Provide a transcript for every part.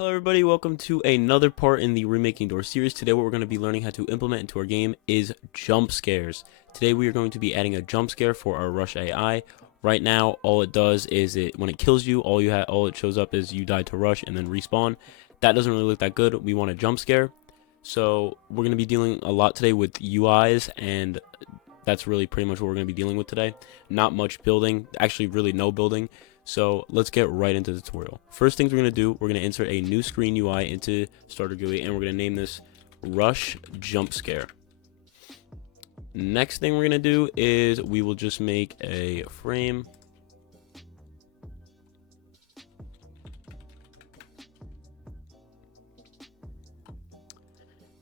Hello everybody, welcome to another part in the Remaking Door series. Today what we're going to be learning how to implement into our game is jump scares. Today we are going to be adding a jump scare for our Rush AI. Right now all it does is when it kills you, all it shows up is you died to Rush and then respawn. That doesn't really look that good. We want a jump scare. So we're going to be dealing a lot today with UIs, and that's really pretty much what we're going to be dealing with today. Not much building, actually really no building. So let's get right into the tutorial. First things we're going to do, we're going to insert a new screen UI into Starter GUI, and we're going to name this Rush Jump Scare. Next thing we're going to do is we will just make a frame.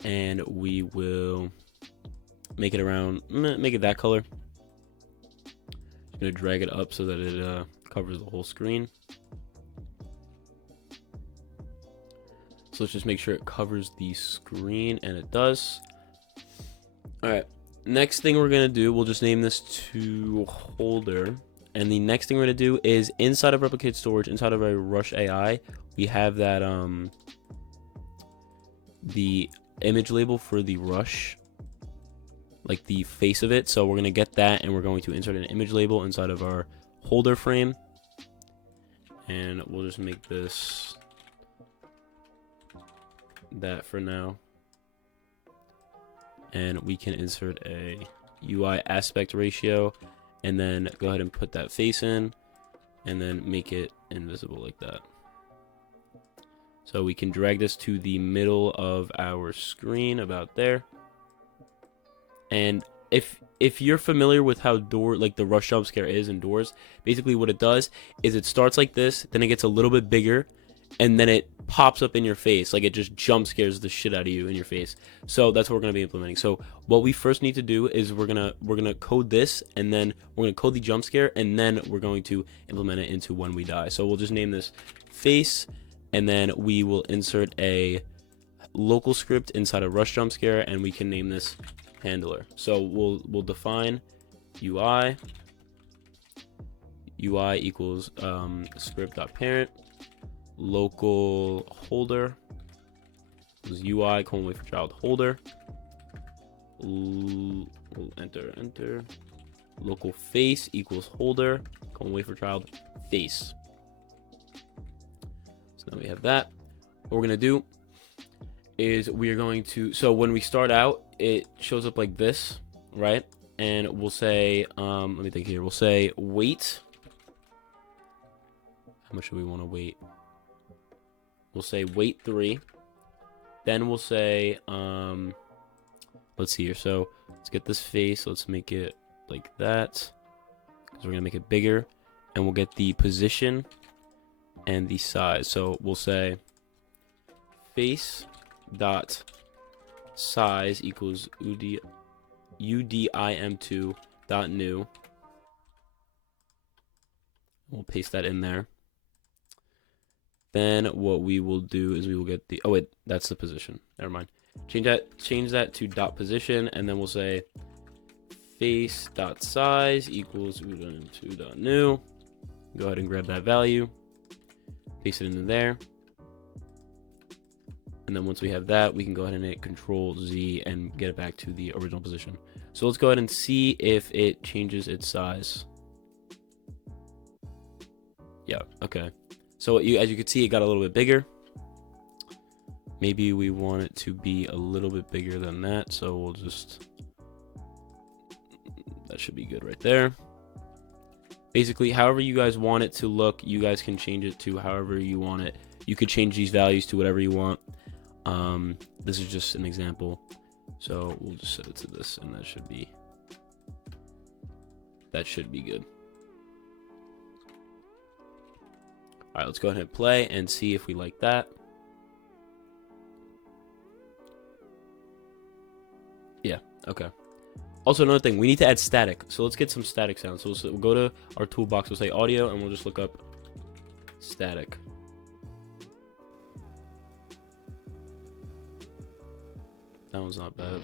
And we will make it that color. I'm going to drag it up so that it covers the whole screen. So let's just make sure it covers the screen, and it does. Alright, next thing we're gonna do, we'll just name this to holder. And the next thing we're gonna do is inside of replicate storage, inside of our Rush AI, we have that the image label for the Rush, like the face of it. So we're gonna get that, and we're going to insert an image label inside of our holder frame, and we'll just make this that for now. And we can insert a UI aspect ratio, and then go ahead and put that face in, and then make it invisible like that. So we can drag this to the middle of our screen, about there. And if you're familiar with how the Rush jump scare is in Doors, basically what it does is it starts like this, then it gets a little bit bigger, and then it pops up in your face. Like, it just jump scares the shit out of you in your face. So that's what we're going to be implementing. So what we first need to do is we're gonna code this, and then we're going to code the jump scare, and then we're going to implement it into when we die. So we'll just name this face, and then we will insert a local script inside of Rush jump scare, and we can name this handler. So we'll define UI equals script.parent local holder is UI wait for child holder. We'll enter local face equals holder wait for child face. So now we have that. What we're gonna do is we are going to, so when we start out, it shows up like this, right? And we'll say let me think here, we'll say wait. How much do we want to wait? We'll say wait 3. Then we'll say let's see here. So let's get this face, let's make it like that, because we're gonna make it bigger, and we'll get the position and the size. So we'll say face dot size equals udim2 dot new. We'll paste that in there. Then what we will do is we will get the, oh wait, that's the position, never mind. Change that to dot position, and then we'll say face dot size equals udim2 dot new. Go ahead and grab that value, paste it into there. And then once we have that, we can go ahead and hit Control Z and get it back to the original position. So let's go ahead and see if it changes its size. Yeah, okay. So as you can see, it got a little bit bigger. Maybe we want it to be a little bit bigger than that. So we'll just, that should be good right there. Basically, however you guys want it to look, you guys can change it to however you want it. You could change these values to whatever you want. This is just an example, so we'll just set it to this, and that should be good. All right, let's go ahead and play and see if we like that. Yeah, okay. Also, another thing, we need to add static, so let's get some static sounds. So we'll go to our toolbox, we'll say audio, and we'll just look up static. That one's not bad.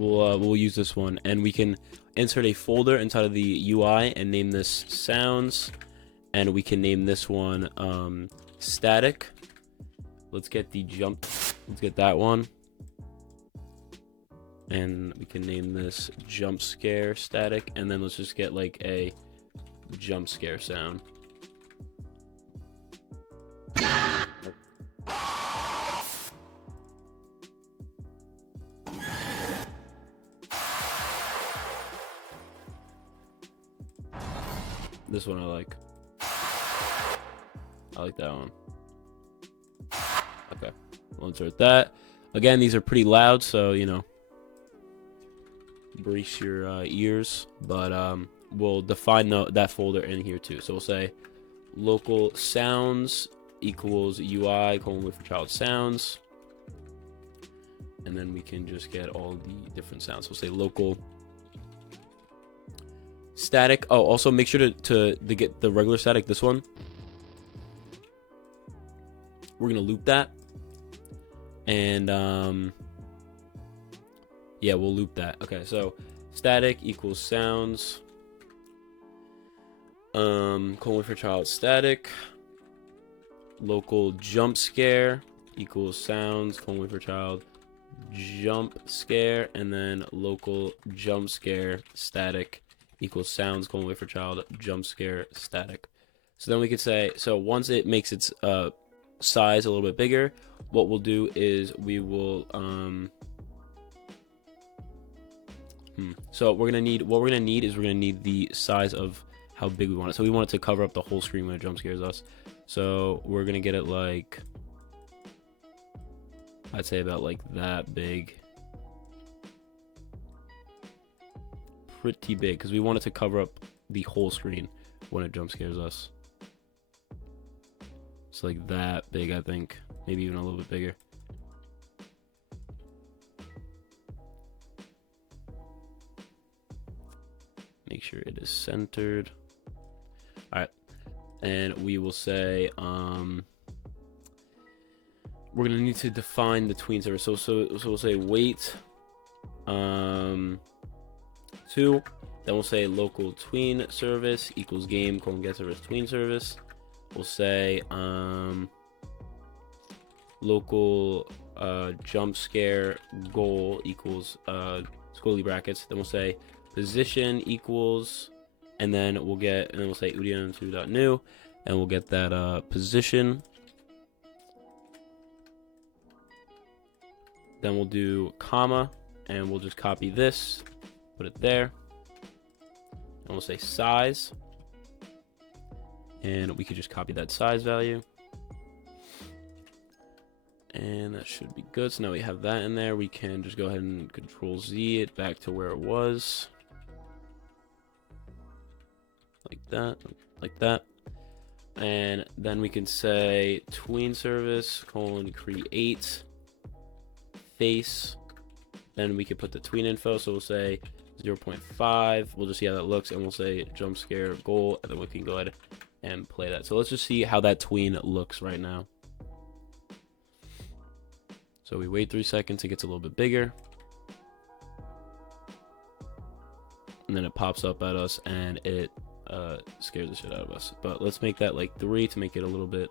we'll use this one, and we can insert a folder inside of the UI and name this sounds, and we can name this one static. Let's get that one, and we can name this jump scare static, and then let's just get like a jump scare sound. This one I like that one. Okay, we'll insert that. Again, these are pretty loud, so you know, brace your ears. But we'll define that folder in here too. So we'll say local sounds equals UI : wait for child sounds, and then we can just get all the different sounds. So we'll say local static. Oh, also make sure to get the regular static, this one. We're gonna loop that, and yeah, we'll loop that. Okay, so static equals sounds wait for child static, local jump scare equals sounds wait for child jump scare, and then local jump scare static equals sounds wait for child jump scare static. So then we could say, so once it makes its size a little bit bigger, what we'll do is we will so we're gonna need the size of how big we want it. So we want it to cover up the whole screen when it jump scares us. So we're gonna get it like, I'd say about like that big. Pretty big, because we want it to cover up the whole screen when it jump scares us. It's like that big, I think. Maybe even a little bit bigger. Make sure it is centered. Alright. And we will say, we're gonna need to define the tween service. So we'll say wait 2. Then we'll say local tween service equals game get service tween service. We'll say local jump scare goal equals squiggly brackets. Then we'll say position equals, and then we'll say udian2.new, and we'll get that position. Then we'll do comma, and we'll just copy this, put it there, and we'll say size, and we could just copy that size value, and that should be good. So now we have that in there. We can just go ahead and Control Z it back to where it was, like that, and then we can say tween service : create face. Then we could put the tween info, so we'll say 0.5. We'll just see how that looks, and we'll say jump scare goal, and then we can go ahead and play that. So let's just see how that tween looks right now. So we wait 3 seconds, it gets a little bit bigger, and then it pops up at us, and it scares the shit out of us. But let's make that like 3 to make it a little bit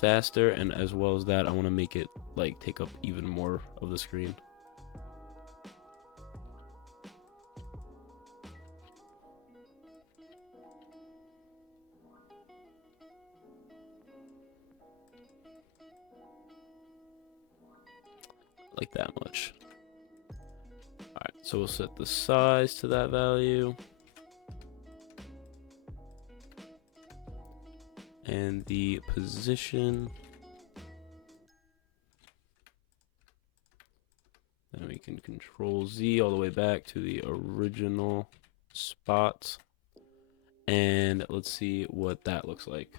faster, and as well as that, I want to make it like take up even more of the screen. Like that much. Alright, so we'll set the size to that value. And the position. Then we can Control Z all the way back to the original spot. And let's see what that looks like.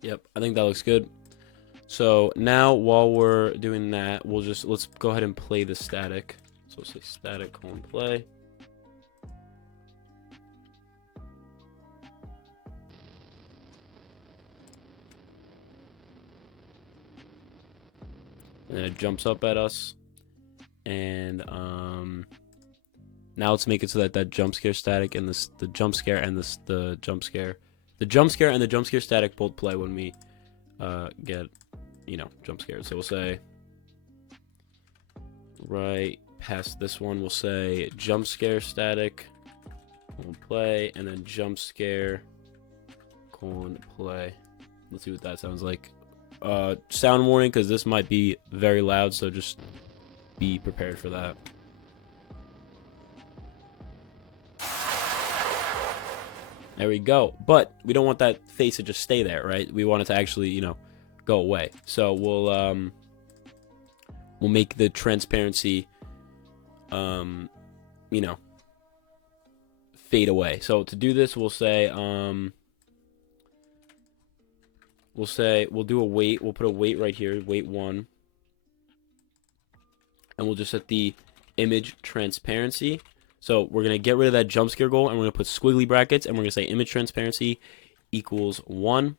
Yep, I think that looks good. So now while we're doing that, let's go ahead and play the static. So we'll say static : play. and then it jumps up at us. And now let's make it so that that jump scare static and the jump scare and the jump scare and the jump scare static both play when we get, you know, jump scared. So we'll say right past this one, we'll say jump scare static colon play, and then jump scare colon play. Let's see what that sounds like. Sound warning, because this might be very loud, so just be prepared for that. There we go. But we don't want that face to just stay there, right? We want it to actually, you know, go away. So we'll make the transparency, you know, fade away. So to do this, we'll say we'll do a weight. We'll put a weight right here, weight 1, and we'll just set the image transparency. So we're gonna get rid of that jump scare goal, and we're gonna put squiggly brackets, and we're gonna say image transparency equals 1,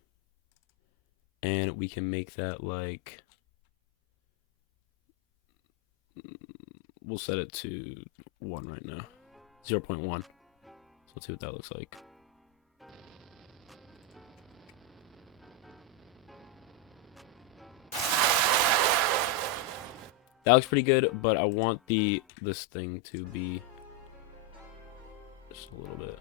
and we can make that like, we'll set it to 1 right now, 0.1. So let's see what that looks like. That looks pretty good, but I want this thing to be just a little bit.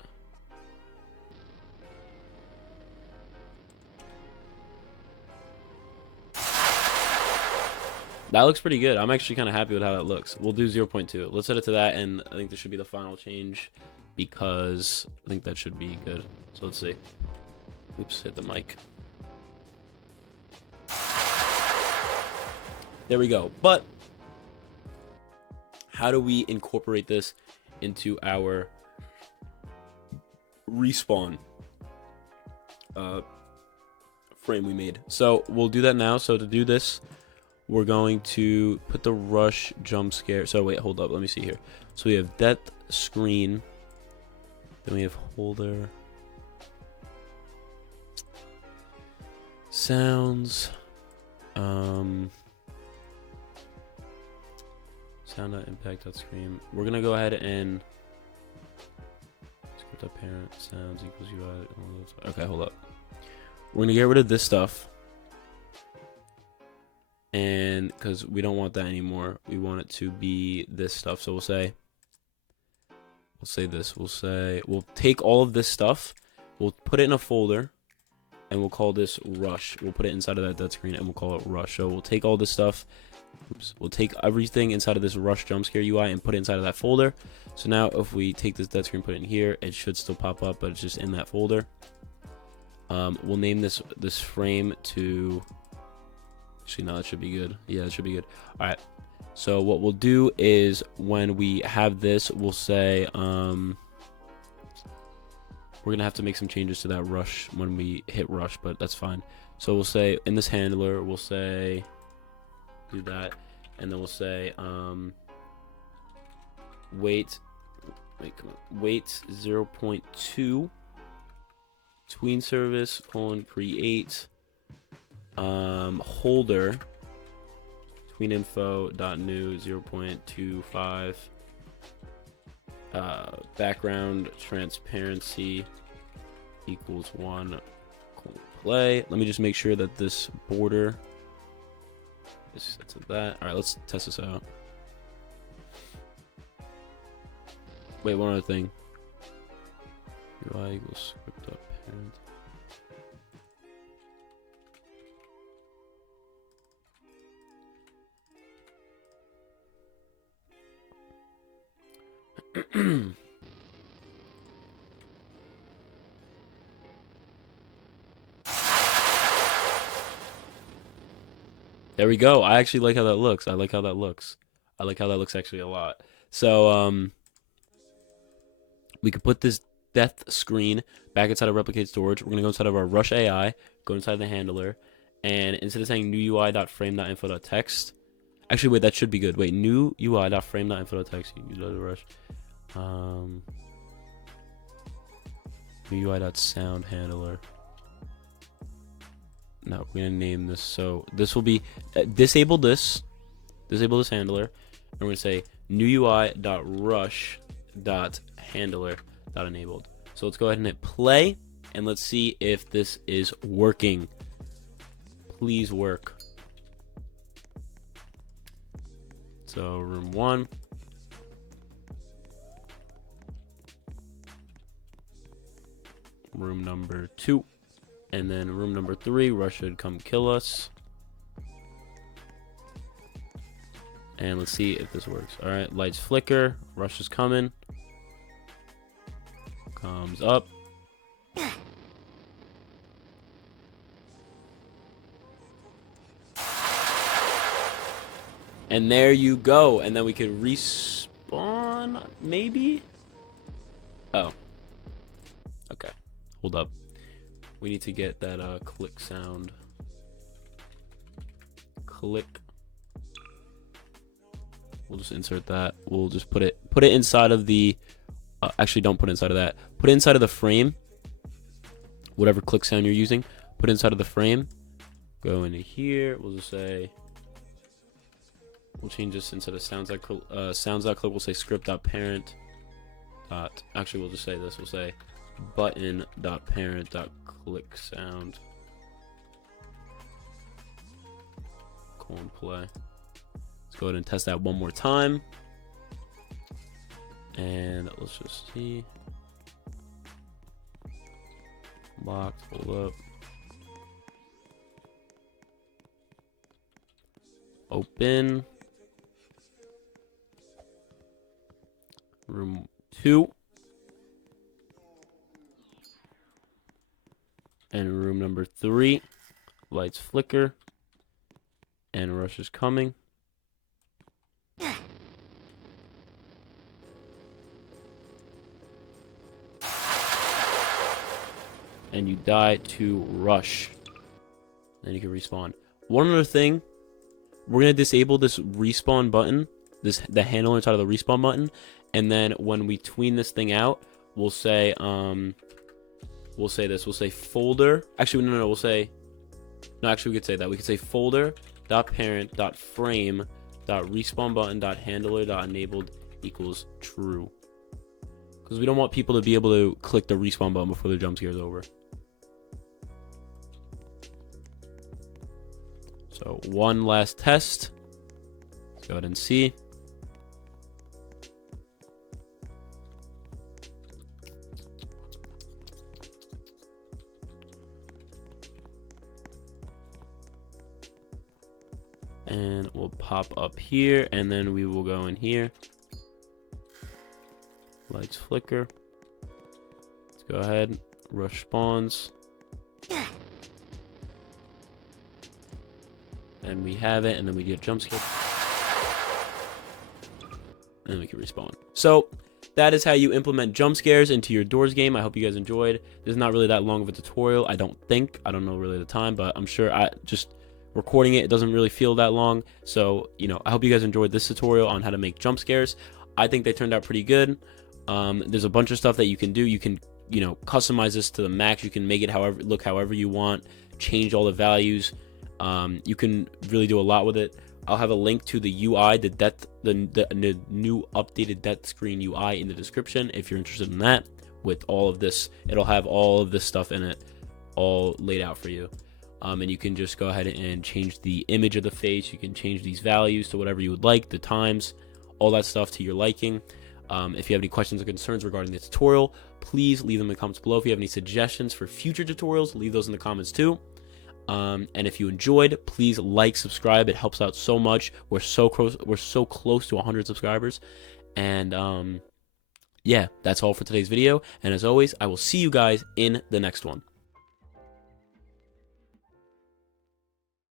That looks pretty good. I'm actually kind of happy with how that looks. We'll do 0.2. Let's set it to that, and I think this should be the final change because I think that should be good. So let's see. Oops, hit the mic. There we go. But how do we incorporate this into our respawn frame we made? So we'll do that now. So to do this, we're going to put the rush jump scare. So wait, hold up. Let me see here. So we have depth screen. Then we have holder. Sounds. Sound impact screen. We're gonna go ahead and script up parent sounds equals UI. Okay, hold up. We're gonna get rid of this stuff, and because we don't want that anymore, we want it to be this stuff. So we'll say this. We'll take all of this stuff, we'll put it in a folder, and we'll call this rush. We'll put it inside of that screen, and we'll call it rush. So we'll take all this stuff. Oops. We'll take everything inside of this rush jump scare UI and put it inside of that folder. So now if we take this dead screen, put it in here, it should still pop up, but it's just in that folder. We'll name this frame to, actually no, that should be good. Yeah, that should be good. All right. So what we'll do is when we have this, we'll say we're gonna have to make some changes to that rush when we hit rush, but that's fine. So we'll say in this handler, we'll say do that, and then we'll say weight 0.2 tween service create holder tween info dot new 0.25 background transparency equals 1 play. Let me just make sure that this border is set to that. All right, let's test this out. Wait, one other thing. UI equals script up parent. There we go. I actually like how that looks. I like how that looks actually a lot. So we could put this death screen back inside of replicate storage. We're gonna go inside of our rush AI, go inside the handler, and instead of saying new UI.frame.info.text, actually wait, that should be good. Wait, new UI.frame.info.text, you rush. New UI.sound handler. No, we're gonna name this. So this will be disable this. disable this handler, and we're going to say new UI.rush.handler.enabled. So let's go ahead and hit play, and let's see if this is working. Please work. So room 1. Room number 2. And then room number 3, Rush should come kill us. And let's see if this works. Alright, lights flicker. Rush is coming. Comes up. And there you go. And then we could respawn, maybe? Oh. Okay. Hold up. We need to get that click sound. Click. We'll just insert that. We'll just put it inside of the actually, don't put it inside of that. Put it inside of the frame. Whatever click sound you're using, put it inside of the frame. Go into here. We'll just say, we'll change this instead of sounds.click, we'll say script.parent. Actually, we'll just say this. We'll say button.parent.click sound. Play. Let's go ahead and test that one more time. And let's just see. Locked, hold up. Open. Room 2. And room number 3. Lights flicker. And Rush is coming. And you die to Rush. Then you can respawn. One other thing. We're going to disable this respawn button. The handle inside of the respawn button. And then when we tween this thing out, we'll say we'll say this. We'll say folder. Actually, no, we'll say, no, actually we could say that. We could say folder.parent.frame.respawnButton.handler.enabled equals true. Because we don't want people to be able to click the respawn button before the jump scare is over. So one last test. Let's go ahead and see. And we'll pop up here, and then we will go in here. Lights flicker. Let's go ahead. Rush spawns. And we have it, and then we get jump scare. And then we can respawn. So that is how you implement jump scares into your Doors game. I hope you guys enjoyed. This is not really that long of a tutorial, I don't think. I don't know really the time, but I'm sure recording it doesn't really feel that long. So, I hope you guys enjoyed this tutorial on how to make jump scares. I think they turned out pretty good. There's a bunch of stuff that you can do. You can, customize this to the max. You can make it however you want, change all the values. You can really do a lot with it. I'll have a link to the UI, the new updated death screen UI in the description if you're interested in that. With all of this, it'll have all of this stuff in it, all laid out for you. And you can just go ahead and change the image of the face. You can change these values to whatever you would like, the times, all that stuff to your liking. If you have any questions or concerns regarding the tutorial, please leave them in the comments below. If you have any suggestions for future tutorials, leave those in the comments too. And if you enjoyed, please like, subscribe. It helps out so much. We're so close to 100 subscribers. And yeah, that's all for today's video. And as always, I will see you guys in the next one.